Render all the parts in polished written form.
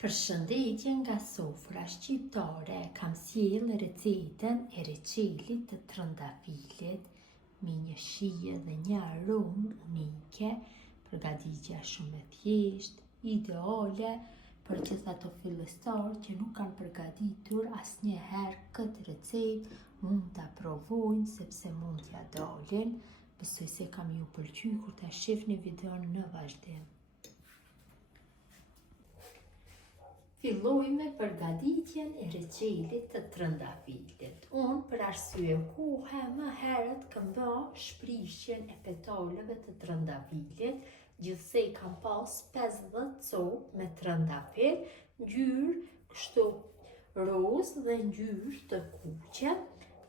Përshëndetje nga sofra shqiptare, kam sjell recetën e reçelit të trëndafilit me një shije dhe një aromë unike, përgatitja shumë e thjeshtë, ideale për gjithë ato fillestarë që nuk kanë përgatitur asnjëherë këtë recetë, mund ta provojnë sepse mund t'ja dalin. Besoj se kam ju pëlqyer kur ta shihni videon në vazhdim. Filloj me përgatitjen e reçelit të trëndafilit. Unë për arsye kohe më herët kam bë shprishjen e petalëve të trëndafilit, gjithsej kam pas 50 copë me trëndafil, ngjyrë kështu roz dhe ngjyrë të kuqe.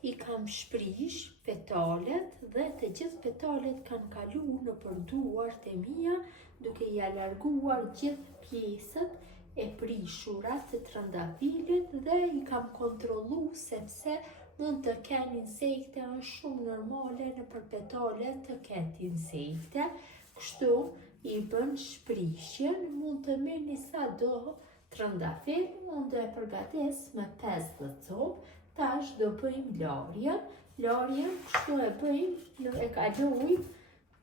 I kam shprish petalet dhe të gjithë petalet kanë kaluar nëpër duart e mia, duke ja larguar gjithë pjesët e prishura të trëndafilit dhe i kam kontrollu sepse mund të kenë insekte, është shumë normale nëpër petalet të ketë insekte, kështu i bën shprishjen, mund të merrni sa do trëndafil, unë do e përgatis me 50 copë, tash do bëjmë larjen, kështu e bëjmë, e kaloj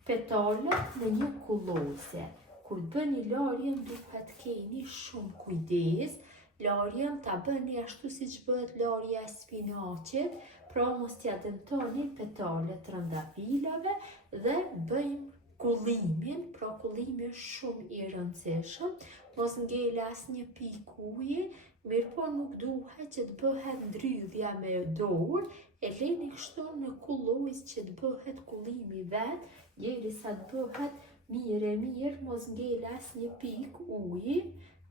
petalet në një kullose. Kur bëni larjen duhet keni shumë kujdes. Larjen ta bëni ashtu siç bëhet larja e spinaqit, pra mos t'ja dëmtoni petalet trëndafilave dhe bëjmë kullimin, pra kullimi është shumë i rëndësishëm. Mos ngele asnjë pikë uji, mirëpo nuk duhet që të bëhet ndrydhja me dorë, e leni kështu në kullojës që të bëhet kullimi vet, derisa të bëhet mirë, mos ngele asnjë pikë uji.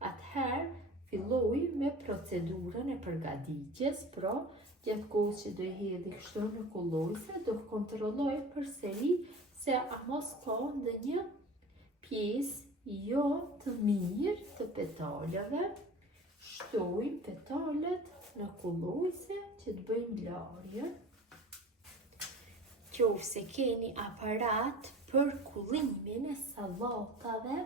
Atëherë filloj me procedurën e përgatitjes, pra gjatë kohës që do i hedhi kështu në kullojse, do kontrolloj përsëri se a mos ka ndonjë pjesë jo të mirë të petaleve. Shtoj petalet në kullojse që të bëjmë larjen. Qofse keni aparat për kullimin e sallatave,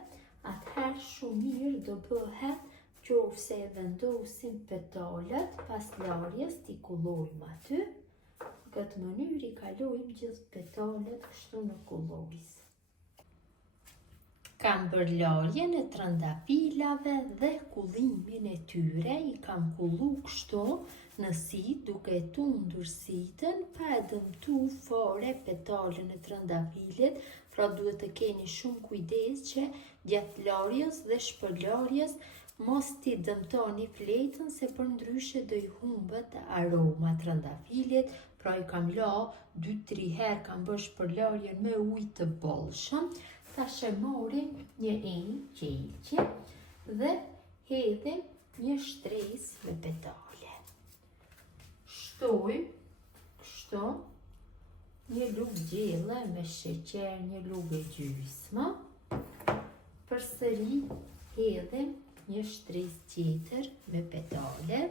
atëherë shumë mirë do bëhet qofse e vendosim petalet pas larjes t'i kullojmë aty. Në këtë mënyrë i kalojmë gjithë petalet kështu në kullojës. Kam bërë larjen e trëndafilave dhe kullimin e tyre, i kam kullu kështu në sit, duke e tundur sitën, pa e dëmtu fare petalën e trëndafilit, pra duhet të keni shumë kujdes që gjatë larjes dhe shpërlarjes mos t'i dëmtoni fletën, se për ndryshe do i humbet aroma trëndafilit, pra i kam la 2-3 herë, kam bërë shpërlarjen me ujë të bollshëm. Tash e morim një qelqe dhe hedhim një shtresë me petale. Shtoj kështu një lugë gjelle me sheqer, një lugë e gjysmë. Përsëri hedhim një shtresë tjetër me petale.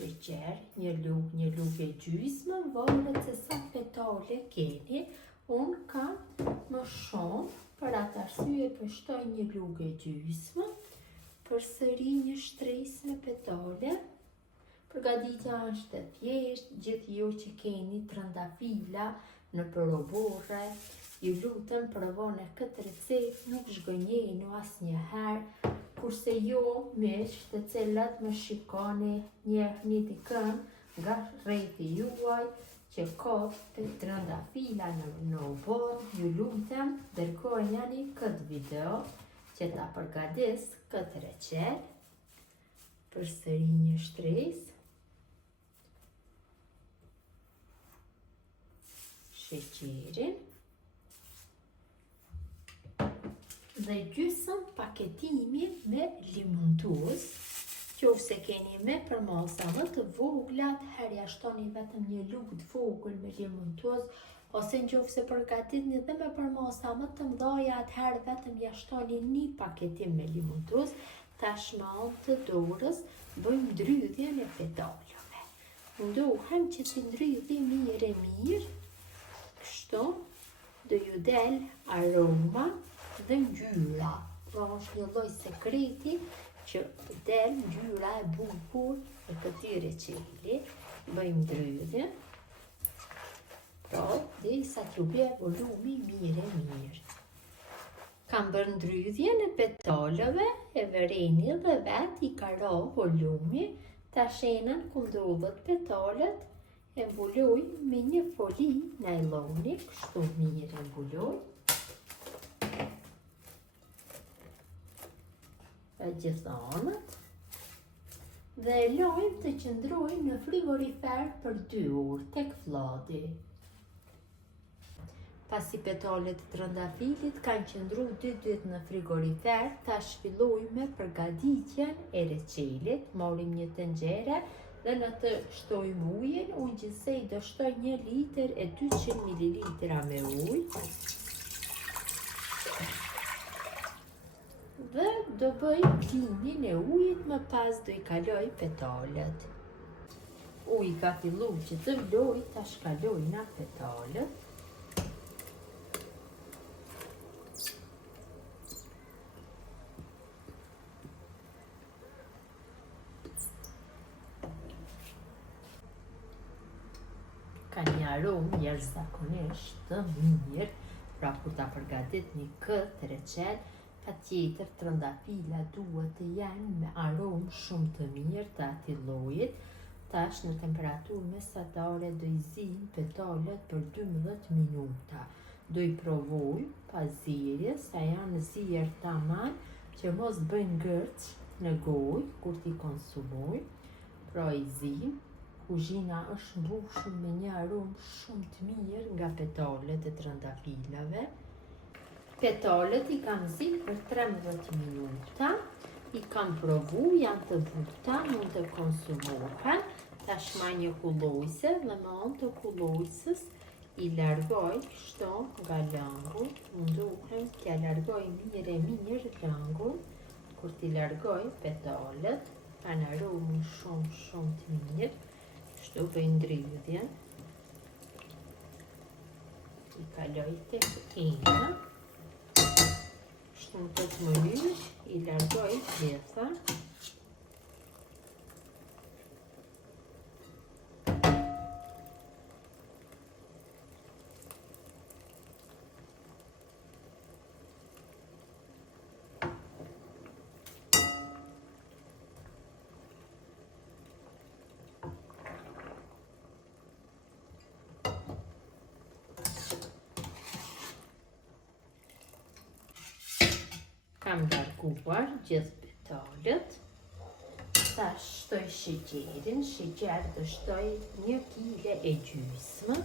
Sheqer, një lugë e gjysmë, varet se sa petale keni. Unë kam më shumë, për atë arsye përshtoj një lugë e gjysmë, përsëri një shtresë me petale. Përgatitja është e thjeshtë, gjithë ju që keni trëndafila në oborre, ju lutem provoni këtë recetë, nuk zhgënjeni asnjëherë. Kurse jo miq të cilat më shikoni, njehni dikën nga rreti juaj që ka trëndafila në oborr, ju lutem dërgojeni këtë video që ta përgatis këtë recetë. Përsëri një shtresë, sheqerin dhe gjysmë paketimin me limon tuz. Qofse keni me përmasa më të vogla, atëherë ja shtoni vetëm një lugë të vogël me limon tuz, ose nëse përgatitni dhe me përmasa më të mëdha, atëherë vetëm ja shtoni një paketim me limon tuz. Tash me anë të dorës bëjmë ndrydhjen e petaleve. Ndohem që t'i ndrydhi mirë, kështu do ju del aroma dhe ngjyra. Pra është një lloj sekreti që del ngjyra e bukur e këtij receli. Bëjmë ndrydhjen. Pra, derisa t'ju bie volumi mirë. Kam bërë ndrydhjen e petalëve, e vereni dhe vet i ka ra volumi. Tash enën ku ndodhet petalet e mbuloj me një foli najloni, kështu mirë e mbuloj. E gjitha anët. Dhe e lojmë të qëndroj në frigorifer për 2 orë tek fladi. Pasi petalet të trëndafilit kanë qëndru 2 ditë në frigorifer, tash fillojmë me përgatitjen e recelit. Marrim një tenxhere dhe në të shtojmë ujin. Unë gjithsej do shtoj 1 litër e 200 ml me ujë. Dhe do bëj klinin e ujit, më pas do i kaloj petalet. Uji ka fillu që të vloj, tash kalojna petalet. Ka një aromë jashtëzakonisht të mirë, pra kur ta përgatitni këtë recet, patjetër trëndafila duhet të jenë me aromë shumë të mirë të atij llojit. Tash në temperaturë mesatare do i zim petalet për 12 minuta. Do i provoj pas zierjes, sa janë zier tamam që mos bëjnë gërç në gojë kur t'i konsumoj. Pra i zim. Kuzhina është mbushur me një aromë shumë të mirë nga petalet e trëndafilave. Petalet i kam zi për 13 minuta, i kam provu, janë të buta, mund të konsumohen. Tashma një kullojse dhe me anë të kullojsës i largoj kështu nga langu, mundohem t'ja largoj mirë langun, kur t'i largoj petalet, kanë aromën shumë të mirë, kështu bëj ndrydhjen. I kaloj tek ena. Në këtë mënyrë i largoj pjesa. Kam larguar gjithë petalet. Tash shtoj sheqerin. Sheqer do shtoj 1 kg e gjysmë.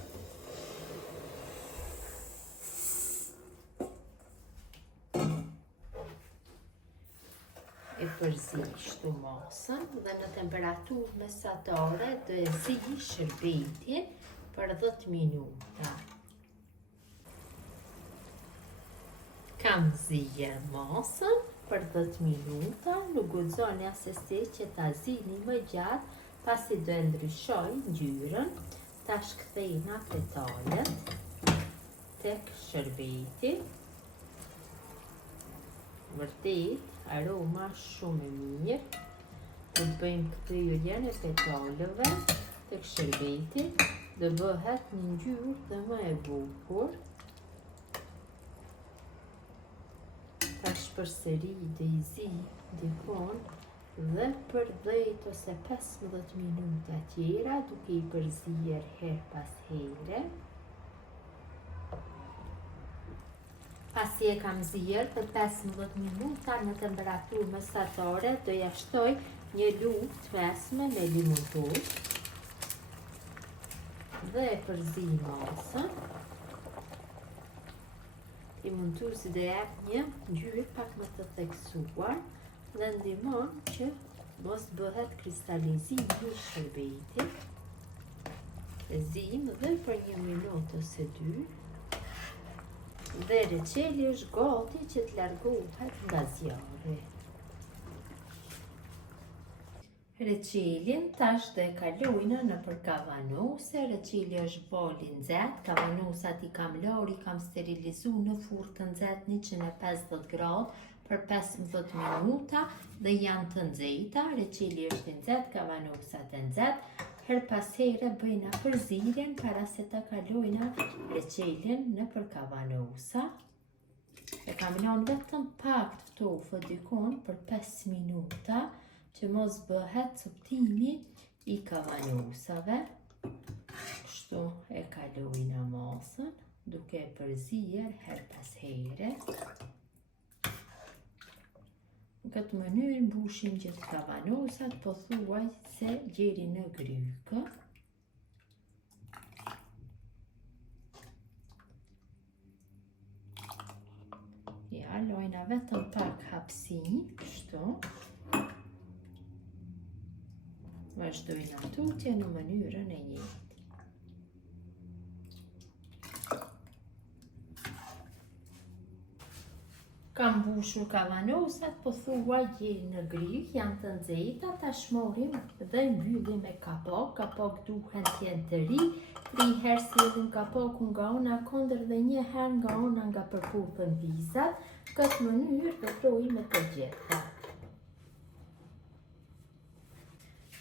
E përzi kështu masën dhe në temperaturë mesatare do e zi shërbetin për 10 minuta. Kam zier masën për 10 minuta, nuk guxoni asesi që ta zini më gjatë, pasi do e ndryshoj ngjyrën. Tash kthejna petalet tek shërbeti. Vërtet, aroma shumë e mirë. Do të bëjmë kthyrjen e petaleve tek shërbeti, do bëhet një ngjyrë dhe më e bukur. Tash përsëri do i zi dikon dhe për 10 ose 15 minuta tjera, duke i përzier her pas here. Pasi e kam zier për 15 minuta në temperaturë mesatare, do ja shtoj një lugë të mesme me limon dhe e përzi masën. Limontuzi do jep një ngjyrë pak më të theksuar dhe ndihmon që mos bëhet kristalizimi i shërbetit. E zim dhe për 1 minutë ose 2. Dhe receli është gati që të largohet nga zjarri. reçelin, tash do e kalojna në për kavanose. Reçeli është boli nxehtë, kavanosat i kam larë, i kam sterilizu në furrë të nxehtë 150 gradë për 15 minuta dhe janë të nxehta. Reçeli është i nxehtë, kavanosat e nxehtë. Her pas here bëjna përzierjen para se ta kalojna reçelin në për kavanosa. E kam lënë vetëm pak të ftofë dikon për 5 minuta që mos bëhet coptimi i kavanosave. Kështu e kalojna masën duke e përzier her pas here. Në këtë mënyrë mbushim gjithë kavanosat, pothuaj se gjeri në grykë. Ja, lojna vetëm pak hapësi, kështu. Vazhdojna tutje në mënyrën e njëjtë. Kam mbushur kavanosat, pothuaj gjeri në grykë, janë të nxehta. Tash morim dhe mbyllim me kapak. Kapak duhen të jenë të ri. 3 herë sjellim kapakun nga ana kundër dhe 1 herë nga ana nga përputhën vizat. Në këtë mënyrë veproj me të gjitha.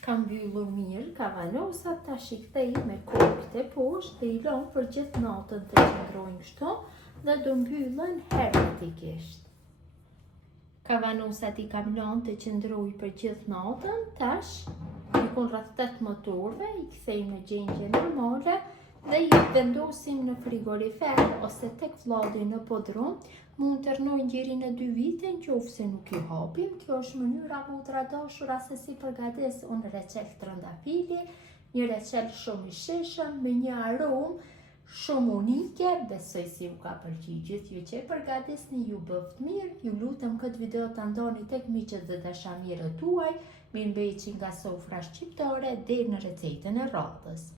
Kam mbyllur mirë kavanosat, tash i kthej me kokët e poshtë dhe i lëm për gjithë natën të qëndrojnë kështu dhe do mbyllen hermetikisht. Kavanosat i kam lënë të qëndrojnë për gjithë natën, tash dikon rreth 18 orëve i kthej në gjendje normale dhe i vendosim në frigorifer ose tek vlladi në podrum. Mund të rnojnë deri në 2 vite nëse nuk i hapim. Kjo është mënyra më e dashura se si përgatis unë reçel trëndafili, një reçel shumë i shishëm me një aromë shumë unike. Besoj si u ka pëlqyer gjithë ju që e përgatisni, ju bëft mirë. Ju lutem këtë video ta ndoni tek miqët dhe dashamirët tuaj. Mirëmbëjtje nga sofra shqiptare deri në recetën e radhës.